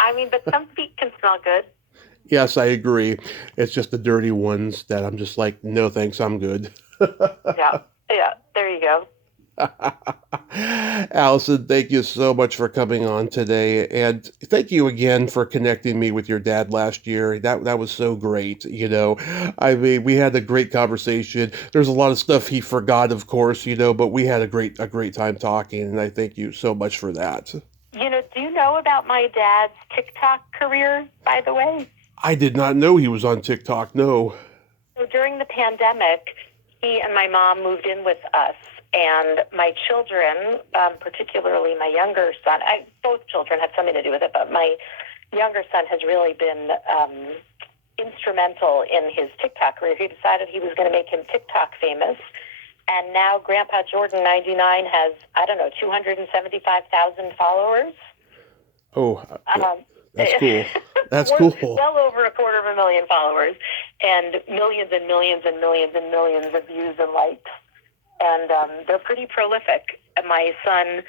I mean, but some feet can smell good. Yes, I agree. It's just the dirty ones that I'm just like, no thanks, I'm good. Yeah. Yeah. There you go. Allison, thank you so much for coming on today, and thank you again for connecting me with your dad last year. That was so great. I mean, we had a great conversation. There's a lot of stuff he forgot, of course, but we had a great time talking, and I thank you so much for that. Do you know about my dad's TikTok career, by the way? I did not know he was on TikTok. No. So during the pandemic, he and my mom moved in with us, and my children, particularly my younger son, both children had something to do with it, but my younger son has really been instrumental in his TikTok career. He decided he was going to make him TikTok famous, and now Grandpa Jordan 99 has, 275,000 followers. Oh, that's cool. That's cool. Well over 250,000 followers, and millions and millions and millions and millions of views and likes. And they're pretty prolific. My son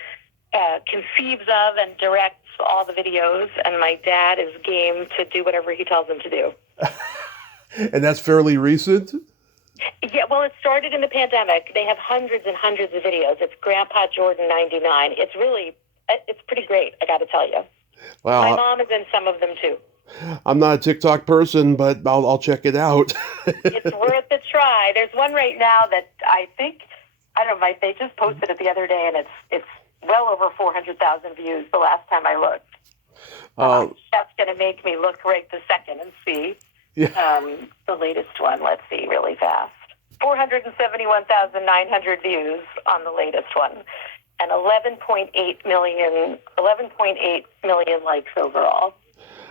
conceives of and directs all the videos, and my dad is game to do whatever he tells him to do. And that's fairly recent? Yeah, well, it started in the pandemic. They have hundreds and hundreds of videos. It's Grandpa Jordan 99. It's pretty great, I got to tell you. Wow. My mom is in some of them, too. I'm not a TikTok person, but I'll check it out. It's worth a try. There's one right now that they just posted it the other day, and it's well over 400,000 views the last time I looked. That's going to make me look right this second and see the latest one. Let's see really fast. 471,900 views on the latest one, and 11.8 million likes overall.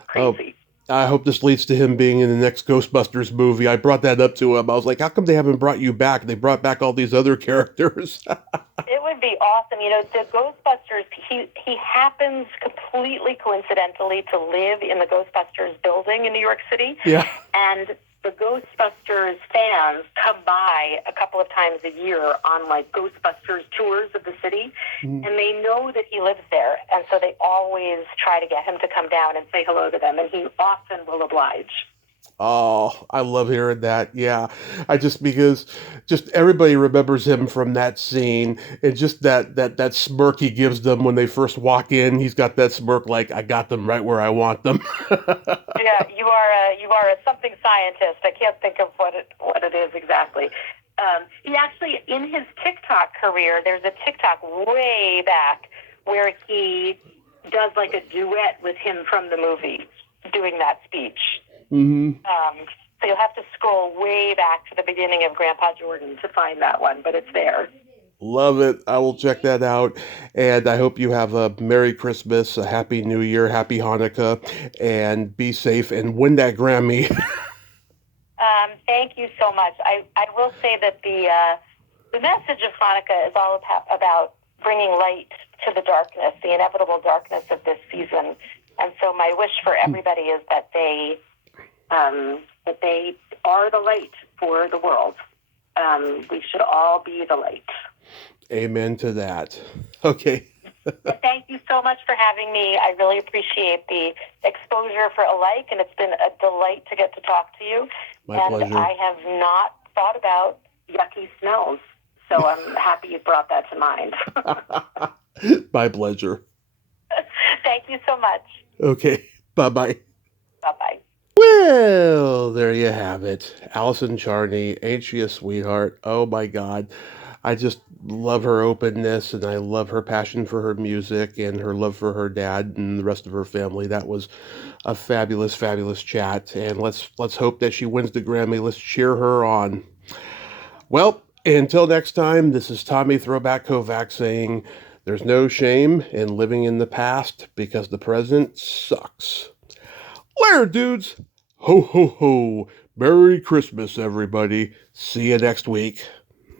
Crazy. I hope this leads to him being in the next Ghostbusters movie. I brought that up to him. I was like, how come they haven't brought you back? They brought back all these other characters. It would be awesome. The Ghostbusters, he happens completely coincidentally to live in the Ghostbusters building in New York City. Yeah. And the Ghostbusters fans come by a couple of times a year on Ghostbusters tours of the city, and they know that he lives there, and so they always try to get him to come down and say hello to them, and he often will oblige. Oh, I love hearing that. Yeah. Because everybody remembers him from that scene, and just that smirk he gives them when they first walk in. He's got that smirk like, I got them right where I want them. Yeah, you are a something scientist. I can't think of what it is exactly. He actually, in his TikTok career, there's a TikTok way back where he does a duet with him from the movie doing that speech. Mm-hmm. So you'll have to scroll way back to the beginning of Grandpa Jordan to find that one, but it's there. Love it. I will check that out. And I hope you have a Merry Christmas, a Happy New Year, Happy Hanukkah, and be safe and win that Grammy. Thank you so much. I will say that the message of Hanukkah is all about bringing light to the darkness, the inevitable darkness of this season. And so my wish for everybody is that they are the light for the world. We should all be the light. Amen to that. Okay. Thank you so much for having me. I really appreciate the exposure for alike, and it's been a delight to get to talk to you. My pleasure. I have not thought about yucky smells, so I'm happy you brought that to mind. My pleasure. Thank you so much. Okay. Bye-bye. Bye-bye. Well, there you have it. Allison Charney, ain't she a sweetheart? Oh my God. I just love her openness, and I love her passion for her music and her love for her dad and the rest of her family. That was a fabulous, fabulous chat. And let's hope that she wins the Grammy. Let's cheer her on. Well, until next time, this is Tommy Throwback Kovac saying there's no shame in living in the past because the present sucks. Later, dudes. Ho, ho, ho. Merry Christmas, everybody. See you next week.